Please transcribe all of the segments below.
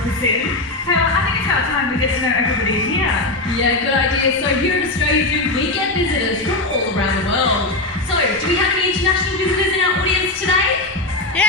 crocodile. I think it's about time we get to know everybody here. Yeah, good idea. So here at Australia Zoo, we get visitors from all around the world. So, do we have any international visitors in our audience today? Yeah!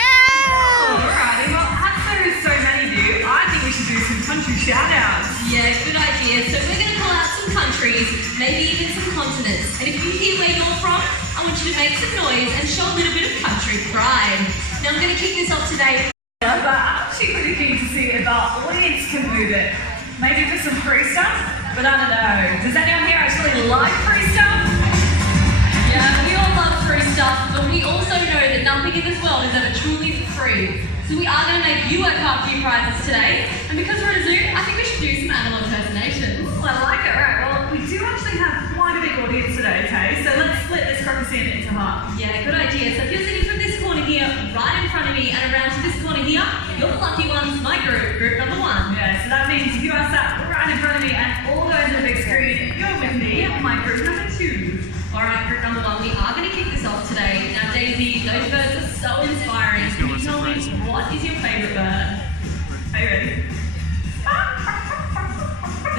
Alrighty, well, as so many do, I think we should do some country shout-outs. Yeah, good idea. So we're going to call out some countries, maybe even some continents. And if you hear where you're from, I want you to make some noise and show a little bit of country pride. Now I'm going to kick this off today. But I'm actually pretty keen to see if our audience can move it. Maybe for some free stuff, but I don't know. Does anyone here actually like free stuff? Yeah, we all love free stuff, but we also know that nothing in this world is ever truly free. So we are going to make you work hard for your prizes today. And because we're at a zoo, I think we should do some animal impersonations. Well, I like it. Right, well, we do actually have quite a big audience today, okay? So let's split this crocodile into half. Yeah, good idea. So if you're sitting from this corner here, right in front of me, and around to this corner here, you're the lucky ones, my group number one. Yeah, so that means if you are sat right in front of me and all those on the big screen, you're with me, my group number two. Alright, group number one, we are going to kick this off today. Now, Daisy, those birds are so inspiring. Can you tell me what is your favourite bird? Are you ready?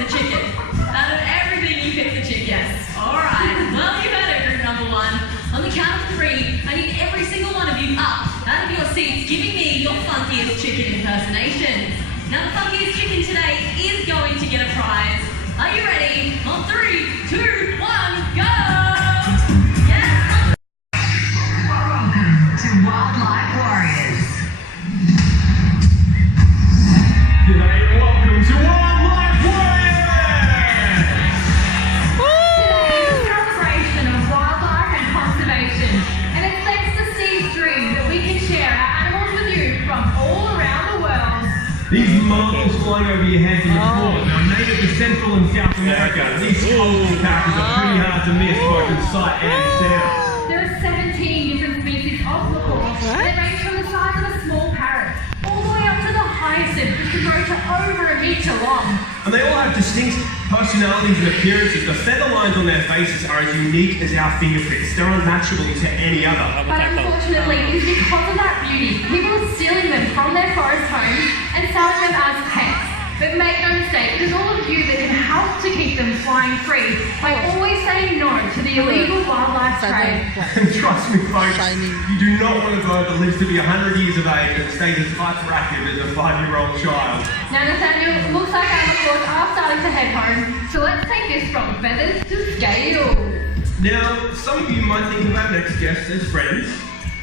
The chicken. Out of everything, you pick the chicken. Yes. Alright, well, you heard it, group number one. On the count of three, I need every single one of you up, out of your seats, giving me your funkiest chicken impersonations. Now, the funkiest chicken today is going to get a prize. Are you ready? On 3, 2, 1, go! Yes! Welcome to Wildlife Warriors. G'day and welcome to Wildlife Warriors! Today is a celebration of wildlife and conservation, and it's thanks to Steve's dream that we can share our animals with you from all around the world. These marbles flying over your head from the floor are native to Central and South America. These cultural characters are pretty hard to miss both in sight and sound. There are 17 different species of macaws. They range from the size of a small parrot all the way up to the hyacinth, which can grow to over a metre long. And they all have distinct personalities and appearances. The feather lines on their faces are as unique as our fingerprints. They're unmatchable to any other. But unfortunately, it's because of that beauty, people are stealing them from their forest homes and selling them as pets. But make no mistake, it is all of you that can help to keep them flying free by always saying no to the illegal wildlife trade. And trust me, folks, you do not want a bird that lives to be 100 years of age and stays as hyperactive as a 5-year-old child. Now Nathaniel, it looks like our macaws are starting to head home, so let's take this from feathers to scales. Now, some of you might think of our next guests as friends,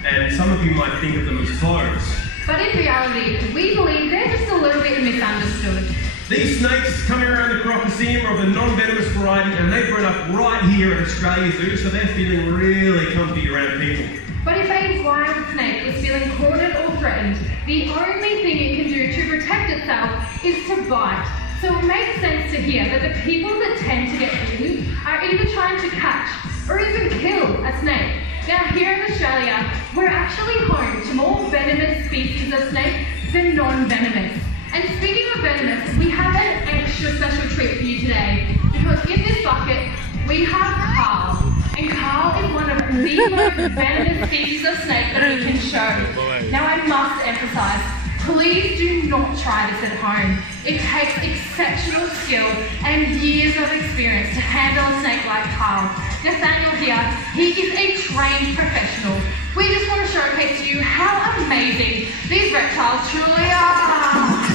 and some of you might think of them as foes. But in reality, we believe they're just a little bit misunderstood. These snakes coming around the crocodile are of the non-venomous variety, and they've grown up right here at Australia Zoo, so they're feeling really comfy around people. But if a wild snake is feeling cornered or threatened, the only thing it can do to protect itself is to bite. So it makes sense to hear that the people that tend to get bitten are either trying to catch or even kill a snake. Now here in Australia, we're actually home to more venomous species of snake than non-venomous. And speaking of venomous, we have an extra special treat for you today, because in this bucket, we have Carl. And Carl is one of the most venomous species of snake that we can show. Now I must emphasize, please do not try this at home. It takes exceptional skill and years of experience to handle a snake like Carl. Nathaniel here, he is a trained professional. We just want to showcase to you how amazing these reptiles truly are.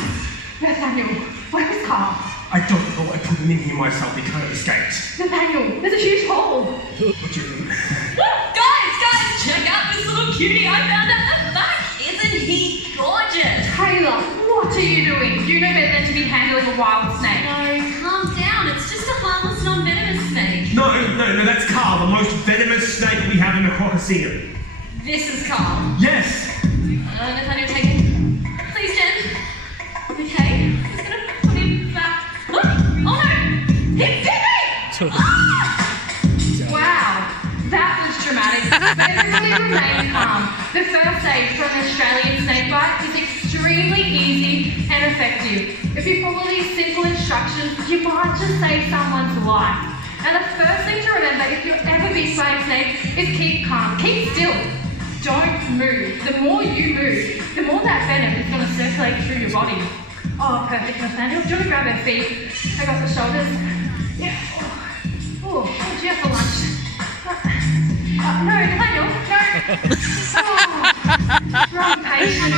Nathaniel, where is Carl? I don't know, I put him in here myself, he kind of escaped. Nathaniel, there's a huge hole. What do you mean? Guys, check out this little cutie I found at the back. Isn't he gorgeous? Taylor, what are you doing? You know better than to be handling a wild snake. No, calm down. It's just a harmless, non-venomous snake. No, that's Carl, the most venomous snake we have in the crocodile. This is Carl. Yes! Nathaniel, take it. Please, Jen. Okay, just gonna put him back. Oh no! He bit me! Wow, that was dramatic, but everybody remain calm. The first aid for an Australian snake bite is extremely easy and effective. If you follow these simple instructions, you might just save someone's life. Now the first thing to remember if you're ever bitten by a snake is keep calm, keep still. Don't move. The more you move, the more that venom is going to circulate through your body. Oh, perfect, Nathaniel. Do you want to grab her feet? I got the shoulders. Yeah. Oh, do you have for lunch? No, Nathaniel, no. Wrong patient.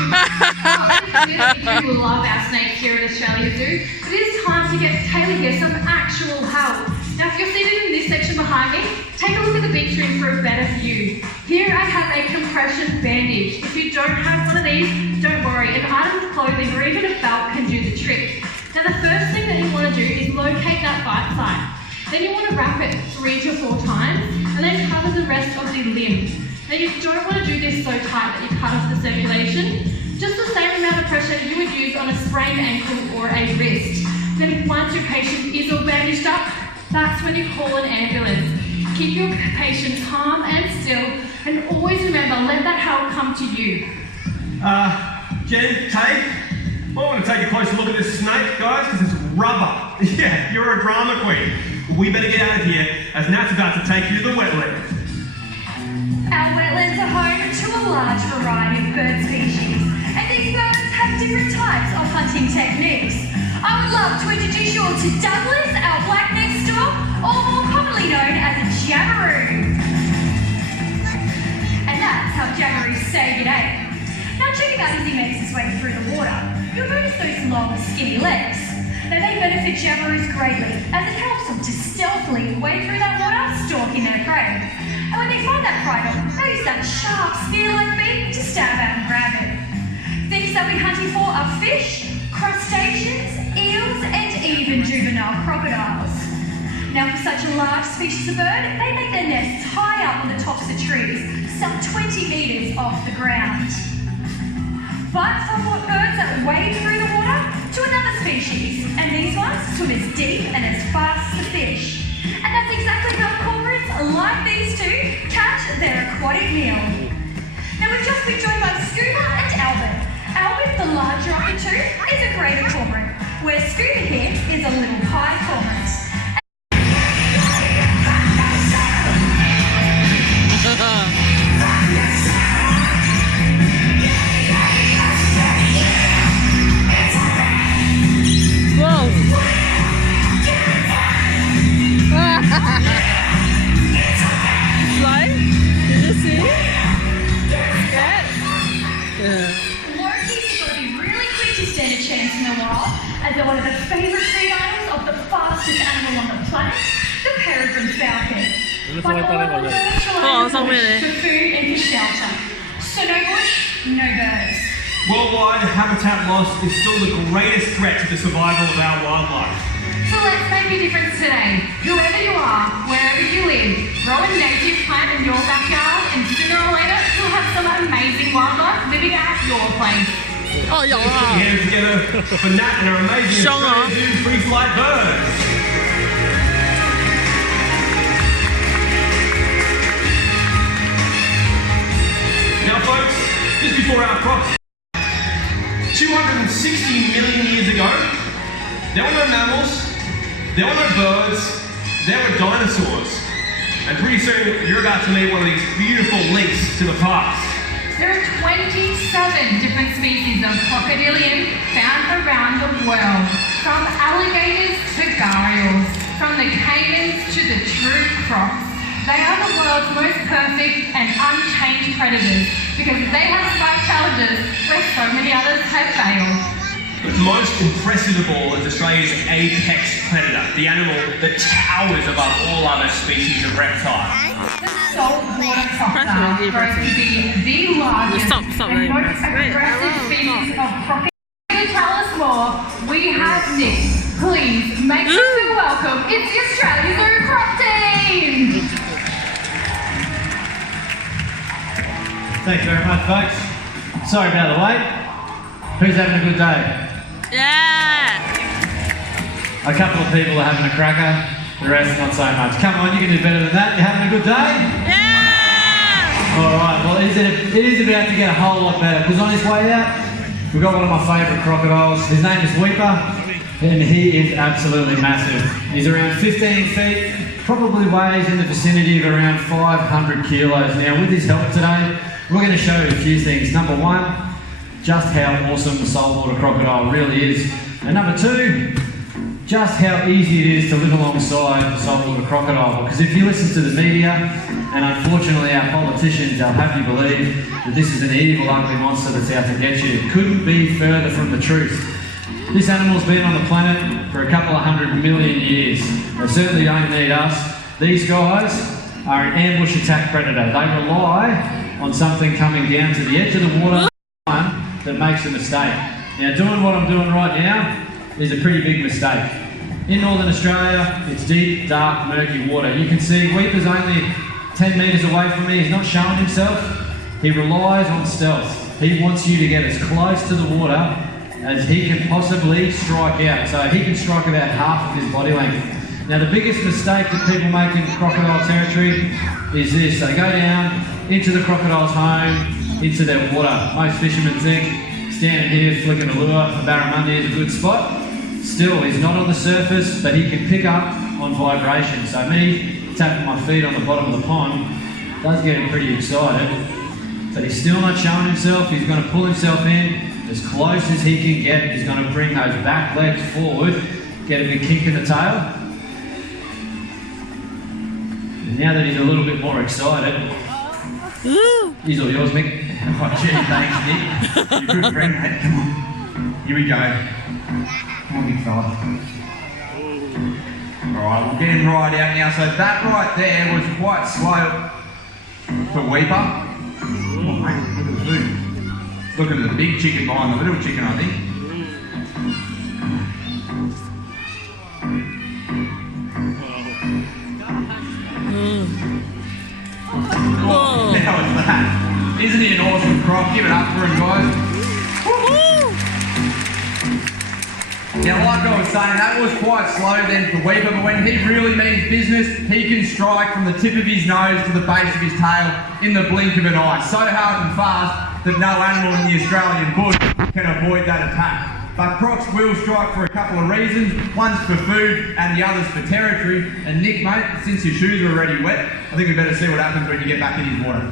We do love our snakes here at Australia Zoo, but it is time to get Taylor here some actual help. Now, if you're seated in this section behind me, take a look at the big screen for a better view. Here I have a compression bandage. If you don't have one of these, don't worry. An item of clothing or even a belt can do the trick. Now, the first thing that you want to do is locate that bite site. Then you want to wrap it 3 to 4 times and then cover the rest of the limb. Now, you don't want to do this so tight that you cut off the circulation. Just the same amount of pressure you would use on a sprained ankle or a wrist. Then once your patient is all bandaged up, that's when you call an ambulance. Keep your patient calm and still, and always remember, let that help come to you. Jen, Tay, I want to take a closer look at this snake, guys, because it's rubber. Yeah, you're a drama queen. We better get out of here, as Nat's about to take you to the wetlands. Our wetlands are home to a large variety of bird species, and these birds have different types of hunting techniques. I would love to introduce you all to Douglas, our black-necked stork, or more commonly known as a jabberoo. And that's how jabberoos stay good day. Now check him out as he makes his way through the water. You'll notice those long, skinny legs. Now they benefit jabberoos greatly, as it helps them to stealthily wade through that water, stalking their prey. And when they find that prey, they use that sharp, spear-like beak to stab out and grab it. Things that we're hunting for are fish, crustaceans, eels, and even juvenile crocodiles. Now, for such a large species of bird, they make their nests high up on the tops of trees, some 20 metres off the ground. But from birds that wade through the water to another species, and these ones swim as deep and as fast as the fish. And that's exactly how cormorants, like these two, catch their aquatic meal. Now, we've just been joined by Scuba and Albert. Albert, the larger of the two, is a greater cormorant, where Scuba here is a little pie cormorant. As they're one of the favourite food items of the fastest animal on the planet, the peregrine falcon. Like all other birds rely on the bush for food and for shelter. So no bush, no birds. Worldwide habitat loss is still the greatest threat to the survival of our wildlife. So let's make a difference today. Whoever you are, wherever you live, grow a native plant in your backyard and sooner or later you'll have some amazing wildlife living at your place. Oh, yeah. Put your hands together for Nat and our amazing Australian Zoo free-flight birds. Now, folks, just before our crops, 260 million years ago, there were no mammals, there were no birds, there were dinosaurs. And pretty soon, you're about to meet one of these beautiful links to the past. There are 27 different species of crocodilian found around the world, from alligators to gharials, from the caimans to the true crocs. They are the world's most perfect and unchanged predators because they have survived challenges where so many others have failed. But most impressive of all is Australia's apex predator, the animal that towers above all other species of reptiles. The saltwater crocodile grows to be the largest and most aggressive species of crocodile. To tell us more, we have Nick. Please make sure to welcome. It's the Australia Zoo Crop Team. Thanks very much, folks. Sorry about the wait. Who's having a good day? Yeah! A couple of people are having a cracker, the rest not so much. Come on, you can do better than that. You having a good day? Yeah! Alright, well it is about to get a whole lot better because on his way out, we've got one of my favourite crocodiles. His name is Weeper and he is absolutely massive. He's around 15 feet, probably weighs in the vicinity of around 500 kilos. Now with his help today, we're going to show you a few things. Number one, just how awesome the saltwater crocodile really is. And number two, just how easy it is to live alongside the saltwater crocodile. Because if you listen to the media, and unfortunately our politicians, they'll have you believe that this is an evil, ugly monster that's out to get you. It couldn't be further from the truth. This animal's been on the planet for a couple of 100 million years. They certainly don't need us. These guys are an ambush attack predator. They rely on something coming down to the edge of the water that makes a mistake. Now, doing what I'm doing right now is a pretty big mistake. In Northern Australia, it's deep, dark, murky water. You can see Weeper's only 10 metres away from me. He's not showing himself. He relies on stealth. He wants you to get as close to the water as he can possibly strike out. So he can strike about half of his body length. Now, the biggest mistake that people make in crocodile territory is this. They go down into the crocodile's home, into their water. Most fishermen think standing here flicking a lure, a barramundi is a good spot. Still, he's not on the surface, but he can pick up on vibration. So me tapping my feet on the bottom of the pond does get him pretty excited. But he's still not showing himself. He's going to pull himself in as close as he can get. He's going to bring those back legs forward, get a big kick in the tail. And now that he's a little bit more excited, he's all yours, Mick. Oh, gee, thanks, Nick. You're a good friend, mate. Come on. Here we go. Come on, big fella. Alright, we'll get him right out now. So that right there was quite slow for Weeper. Oh, mate, look at the food. Look at the big chicken behind the little chicken, I think. Oh, how is that? Isn't he an awesome croc? Give it up for him, guys. Now, like I was saying, that was quite slow then for Weeper, but when he really means business, he can strike from the tip of his nose to the base of his tail in the blink of an eye. So hard and fast that no animal in the Australian bush can avoid that attack. But crocs will strike for a couple of reasons. One's for food and the other's for territory. And Nick, mate, since your shoes are already wet, I think we better see what happens when you get back in his water.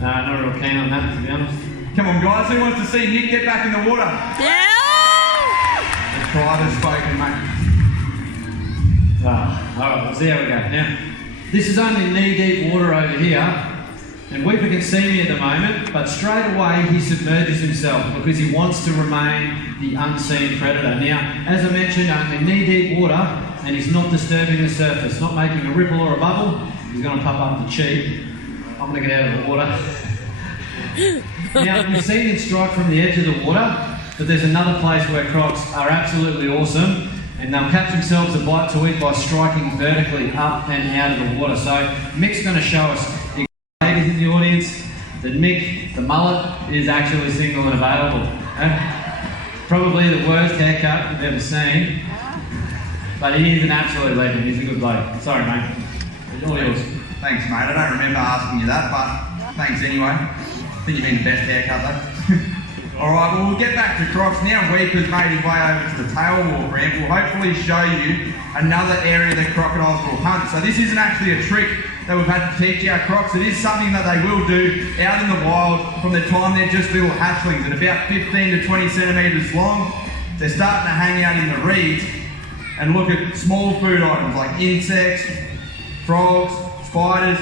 Not real keen on that, to be honest. Come on, guys, who wants to see Nick get back in the water? Yeah! The tribe has spoken, mate. Alright, we'll see how we go. Now, this is only knee-deep water over here. And Weeper can see me at the moment, but straight away he submerges himself because he wants to remain the unseen predator. Now, as I mentioned, only knee-deep water, and he's not disturbing the surface, not making a ripple or a bubble. He's going to pop up the cheek. I'm going to get out of the water. Now, we've seen him strike from the edge of the water, but there's another place where crocs are absolutely awesome, and they'll catch themselves a bite to eat by striking vertically up and out of the water. So Mick's going to show us, ladies in the audience, that Mick, the mullet, is actually single and available. Probably the worst haircut you've ever seen, but he is an absolute legend. He's a good bloke. Sorry, mate. All yours. Thanks, mate. I don't remember asking you that, but thanks anyway. I think you've been the best haircut, though. Alright, well, we'll get back to crocs now. Weeper's made his way over to the tail walk ramp. We'll hopefully show you another area that crocodiles will hunt. So this isn't actually a trick that we've had to teach our crocs. It is something that they will do out in the wild from the time they're just little hatchlings at about 15 to 20 centimetres long. They're starting to hang out in the reeds and look at small food items like insects, frogs, spiders.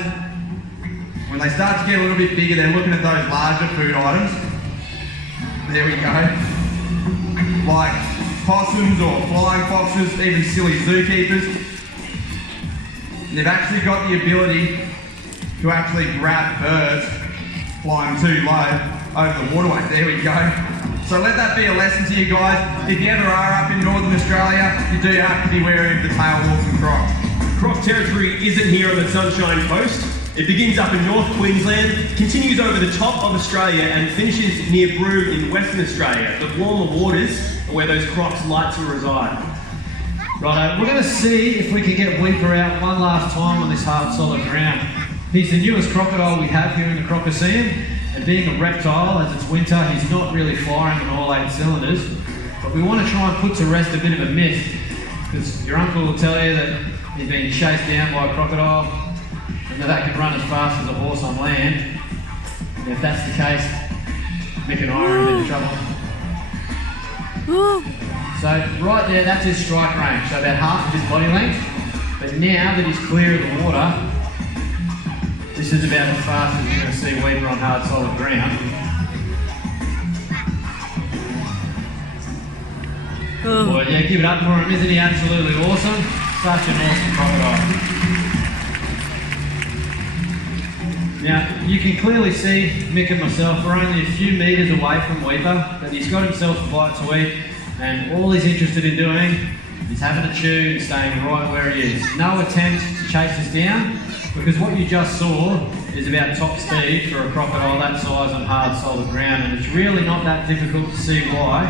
When they start to get a little bit bigger, they're looking at those larger food items. There we go. Like possums or flying foxes, even silly zookeepers. And they've actually got the ability to actually grab birds flying too low over the waterway. There we go. So let that be a lesson to you guys. If you ever are up in Northern Australia, you do have to be wary of the tail walks and crocs. Croc territory isn't here on the Sunshine Coast. It begins up in North Queensland, continues over the top of Australia and finishes near Broome in Western Australia. The warmer waters are where those crocs like to reside. Righto, we're going to see if we can get Weeper out one last time on this hard, solid ground. He's the newest crocodile we have here in the Crocoseum, and being a reptile, as it's winter, he's not really firing on all 8 cylinders. But we want to try and put to rest a bit of a myth, because your uncle will tell you that he's been chased down by a crocodile, and that can run as fast as a horse on land. And if that's the case, Mick and I are in a bit of trouble. Ooh. So right there, that's his strike range, so about half of his body length. But now that he's clear of the water, this is about as fast as you're going to see Weeper on hard solid ground. Ooh. Well, yeah, give it up for him. Isn't he absolutely awesome? Such an awesome crocodile. Now, you can clearly see Mick and myself, we're only a few metres away from Weeper, but he's got himself a bite to eat, and all he's interested in doing is having a chew and staying right where he is. No attempt to chase us down, because what you just saw is about top speed for a crocodile that size on hard solid ground, and it's really not that difficult to see why.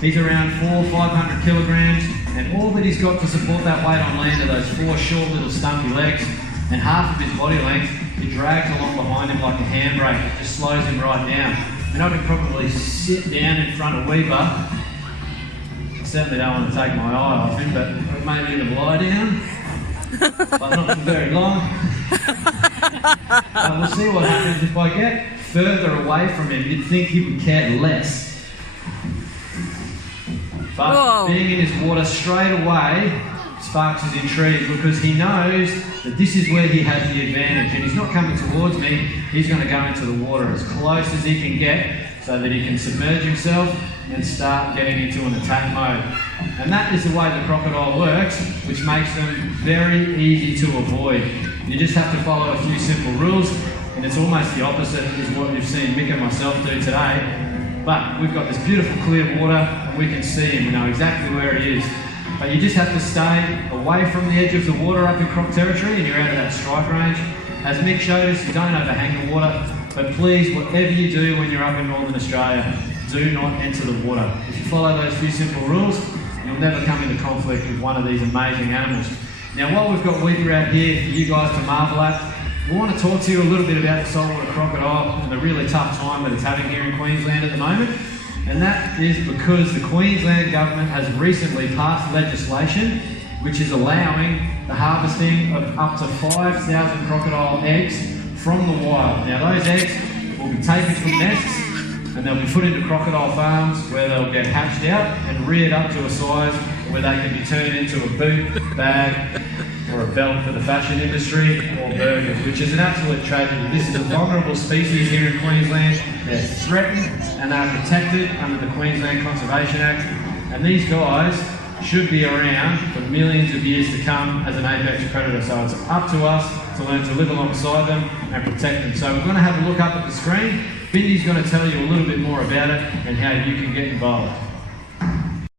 He's around 400 or 500 kilograms, and all that he's got to support that weight on land are those 4 short little stumpy legs, and half of his body length, he drags along behind him like a handbrake. It just slows him right down. And I could probably sit down in front of Weeper. I certainly don't want to take my eye off him, but maybe in a lie down, but not for very long. We'll see what happens if I get further away from him. You'd think he would care less. But Whoa. being in his water straight away sparks his intrigue, because he knows that this is where he has the advantage, and he's not coming towards me. He's going to go into the water as close as he can get so that he can submerge himself and start getting into an attack mode. And that is the way the crocodile works, which makes them very easy to avoid. You just have to follow a few simple rules, and it's almost the opposite is what you've seen Mick and myself do today. But we've got this beautiful clear water, and we can see him. We know exactly where he is. But you just have to stay away from the edge of the water up in croc territory, and you're out of that strike range. As Mick showed us, you don't overhang the water, but please, whatever you do when you're up in Northern Australia, do not enter the water. If you follow those few simple rules, you'll never come into conflict with one of these amazing animals. Now, while we've got Weeper out here for you guys to marvel at, we want to talk to you a little bit about the saltwater crocodile and the really tough time that it's having here in Queensland at the moment. And that is because the Queensland government has recently passed legislation which is allowing the harvesting of up to 5,000 crocodile eggs from the wild. Now, those eggs will be taken from nests and they'll be put into crocodile farms where they'll get hatched out and reared up to a size where they can be turned into a boot, bag, or a belt for the fashion industry, or burgers, which is an absolute tragedy. This is a vulnerable species here in Queensland. They're threatened and they're protected under the Queensland Conservation Act, and these guys should be around for millions of years to come as an apex predator. So it's up to us to learn to live alongside them and protect them. So we're going to have a look up at the screen. Bindy's going to tell you a little bit more about it and how you can get involved.